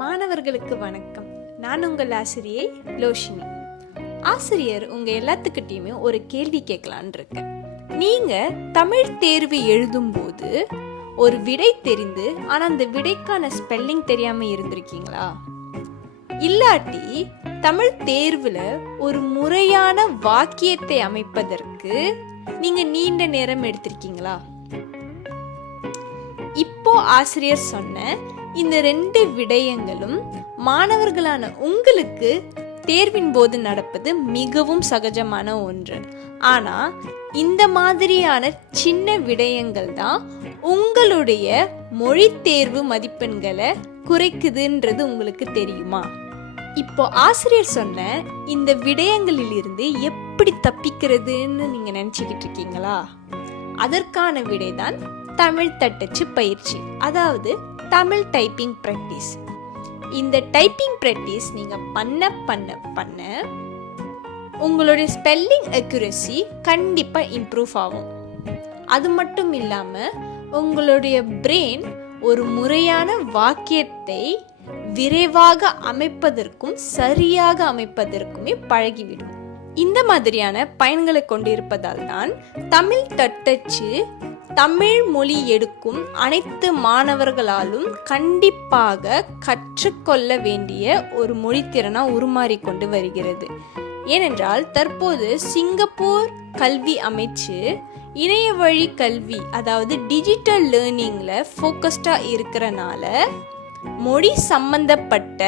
மாணவர்களுக்கு வணக்கம். நான் உங்கள் ஆசிரியை லோஷினி. ஆசிரியர் உங்க எல்லாத்துக்கிட்டையுமே ஒரு கேள்வி கேட்கலான் இருக்கேன். நீங்க தமிழ் தேர்வு எழுதும் போது ஒரு விடை தெரிந்து ஆனா அந்த விடைக்கான ஸ்பெல்லிங் தெரியாம இருந்திருக்கீங்களா? இல்லாட்டி தமிழ் தேர்வுல ஒரு முறையான வாக்கியத்தை அமைப்பதற்கு நீங்க நீண்ட நேரம் எடுத்திருக்கீங்களா? இப்போ ஆசிரியர் சொன்ன இந்த 2 விடயங்களும் மாணவர்களான உங்களுக்கு தேர்வின் போது நடப்பது மிகவும் சகஜமான ஒன்று. ஆனா இந்த மாதிரியான சின்ன விடயங்கள் தான் உங்களுடைய மொழி தேர்வு மதிப்பெண்களை குறைக்குதுன்றது உங்களுக்கு தெரியுமா? இப்போ ஆசிரியர் சொன்ன இந்த விடயங்களில் இருந்து எப்படி தப்பிக்கிறதுன்னு நீங்க நினைச்சுக்கிட்டு இருக்கீங்களா? அதற்கான விடைதான் தமிழ் தட்டச்சு பயிற்சி, அதாவது தமிழ் டைப்பிங் பிராக்டிஸ். இந்த டைப்பிங் பிராக்டிஸ் நீங்க பண்ண உங்களுடைய ஸ்பெல்லிங் அக்யூரசி கண்டிப்பா இம்ப்ரூவ் ஆகும். அது மட்டும் இல்லாம உங்களுடைய பிரெயின் ஒரு முறையான வாக்கியத்தை விரைவாக அமைப்பதற்கும் சரியாக அமைப்பதற்குமே பழகிவிடும். இந்த மாதிரியான பயன்களை கொண்டிருப்பதால் தான் தமிழ் தட்டச்சு தமிழ் மொழி எடுக்கும் அனைத்து மாணவர்களாலும் கண்டிப்பாக கற்றுக்கொள்ள வேண்டிய ஒரு மொழித்திறனா உருமாறிக்கொண்டு வருகிறது. ஏனென்றால் தற்போது சிங்கப்பூர் கல்வி அமைச்சு இணைய வழி கல்வி, அதாவது டிஜிட்டல் லேர்னிங்ல ஃபோக்கஸ்டா இருக்கிறனால மொழி சம்பந்தப்பட்ட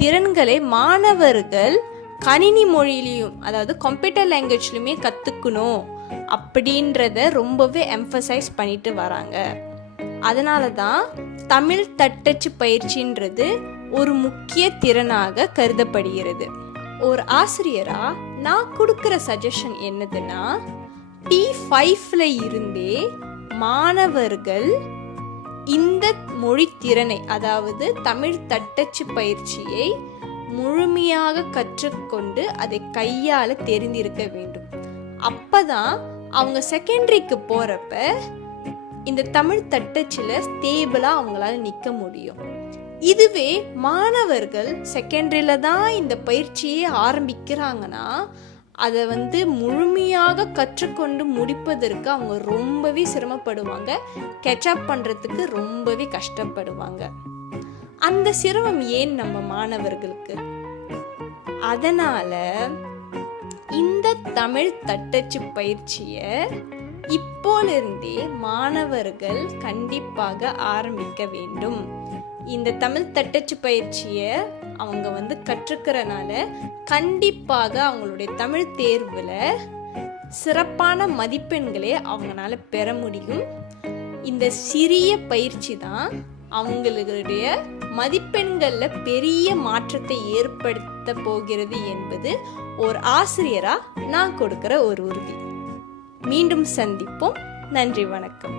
திறன்களை மாணவர்கள் கணினி மொழியிலையும், அதாவது கம்ப்யூட்டர் லாங்குவேஜ்லையுமே கற்றுக்கணும் அப்படின்றத ரொம்பவே எம்பசைஸ் பண்ணிட்டு வராங்க. அதனால தான் தமிழ் தட்டச்சு பயிற்சின்றது ஒரு முக்கிய திறனாக கருதப்படுகிறது. ஒரு ஆசிரியரா நான் கொடுக்கிற சஜஷன் என்னதுன்னா, P5ல இருந்தே மாணவர்கள் இந்த மொழி திறனை, அதாவது தமிழ் தட்டச்சு பயிற்சியை முழுமையாக கற்றுக்கொண்டு அதை கையாள தெரிந்திருக்க வேண்டும். அப்பதான் அவங்க செகண்டரிக்கு போறப்ப இந்த தமிழ் தட்டச்சுல ஸ்டேபிளா அவங்களால நிக்க முடியும். இதுவே மாணவர்கள் செகண்டரியில தான் இந்த பயிற்சியை ஆரம்பிக்கிறாங்கன்னா அதை முழுமையாக கற்றுக்கொண்டு முடிப்பதற்கு அவங்க ரொம்பவே சிரமப்படுவாங்க, கேட்சப் பண்றதுக்கு ரொம்பவே கஷ்டப்படுவாங்க. அந்த சிரமம் ஏன் நம்ம மாணவர்களுக்கு? அதனால இந்த தமிழ் தட்டச்சு பயிற்சியை இப்போலிருந்தே மாணவர்கள் கண்டிப்பாக ஆரம்பிக்க வேண்டும். இந்த தமிழ் தட்டச்சு பயிற்சியை அவங்க கற்றுக்கிறனால கண்டிப்பாக அவங்களுடைய தமிழ் தேர்வுல சிறப்பான மதிப்பெண்களே அவங்களால பெற முடியும். இந்த சிறிய பயிற்சி தான் அவங்களுடைய மதிப்பெண்கள்ல பெரிய மாற்றத்தை ஏற்படுத்த போகிறது என்பது ஒரு ஆசிரியரா நான் கொடுக்கிற ஒரு உறுதி. மீண்டும் சந்திப்போம். நன்றி, வணக்கம்.